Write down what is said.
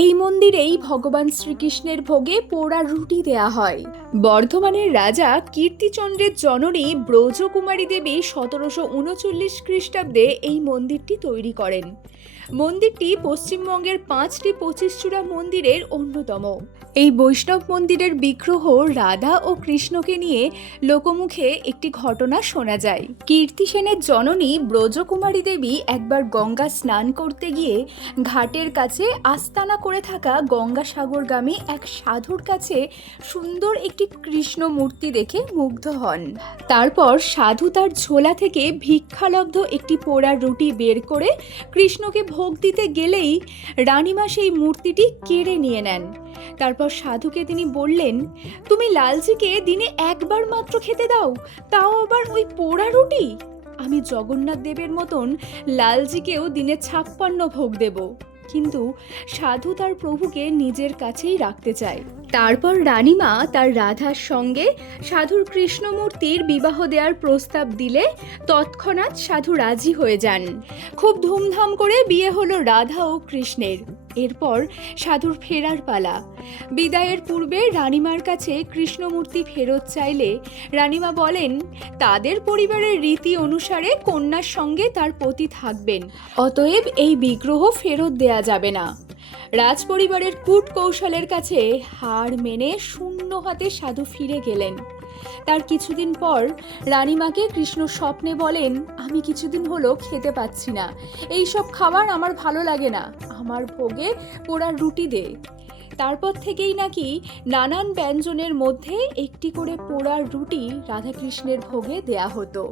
এই মন্দিরেই ভগবান শ্রীকৃষ্ণের ভোগে পোড়া রুটি দেয়া হয়। বর্ধমানের রাজা কীর্তিচন্দ্রের জননী ব্রজকুমারী দেবী 1739 খ্রিস্টাব্দে এই মন্দিরটি তৈরি করেন। মন্দিরটি পশ্চিমবঙ্গের 5টি 25 চূড়া মন্দিরের অন্যতম। এই বৈষ্ণব মন্দিরের বিগ্রহ রাধা ও কৃষ্ণকে নিয়ে লোকমুখে একটি ঘটনা শোনা যায়। কীর্তি সেনের জননী ব্রজকুমারী দেবী একবার গঙ্গা স্নান করতে গিয়ে ঘাটের কাছে আস্তানা করে থাকা গঙ্গাসাগরগামী এক সাধুর কাছে সুন্দর একটি কৃষ্ণ মূর্তি দেখে মুগ্ধ হন। তারপর সাধু তার ঝোলা থেকে ভিক্ষালব্ধ একটি পোড়া রুটি বের করে কৃষ্ণকে ভোগ দিতে গেলেই রানীমা সেই মূর্তিটি কেড়ে নিয়ে নেন। তারপর সাধুকে তিনি বললেন, তুমি লালজিকে দিনে একবার মাত্র খেতে দাও, তাও আবার ওই পোড়া রুটি? আমি জগন্নাথ দেবের মতন লালজিকেও দিনে 56 ভোগ দেব। কিন্তু সাধু তার প্রভুকে নিজের কাছেই রাখতে চায়। তারপর রানীমা তার রাধার সঙ্গে সাধুর কৃষ্ণমূর্তির বিবাহ দেওয়ার প্রস্তাব দিলে তৎক্ষণাৎ সাধু রাজি হয়ে যান। খুব ধুমধাম করে বিয়ে হলো রাধা ও কৃষ্ণের। এরপর সাধুর ফেরার পালা। বিদায়ের পূর্বে রানীমার কাছে কৃষ্ণমূর্তি ফেরত চাইলে রানীমা বলেন, তাদের পরিবারের রীতি অনুসারে কন্যার সঙ্গে তার পতি থাকবেন, অতএব এই বিগ্রহ ফেরত দেয়া যাবে না। রাজপরিবারের কূট কৌশলের কাছে হার মেনে শূন্য হাতে সাধু ফিরে গেলেন। তার কিছুদিন পর রানীমাকে কৃষ্ণ স্বপ্নে বলেন, আমি কিছুদিন হলো খেতে পাচ্ছি না, এইসব খাবার আমার ভালো লাগে না, আমার ভোগে পোড়া রুটি দে। তারপর থেকেই নাকি নানান ব্যঞ্জনের মধ্যে একটি করে পোড়া রুটি রাধাকৃষ্ণের ভোগে দেয়া হতো।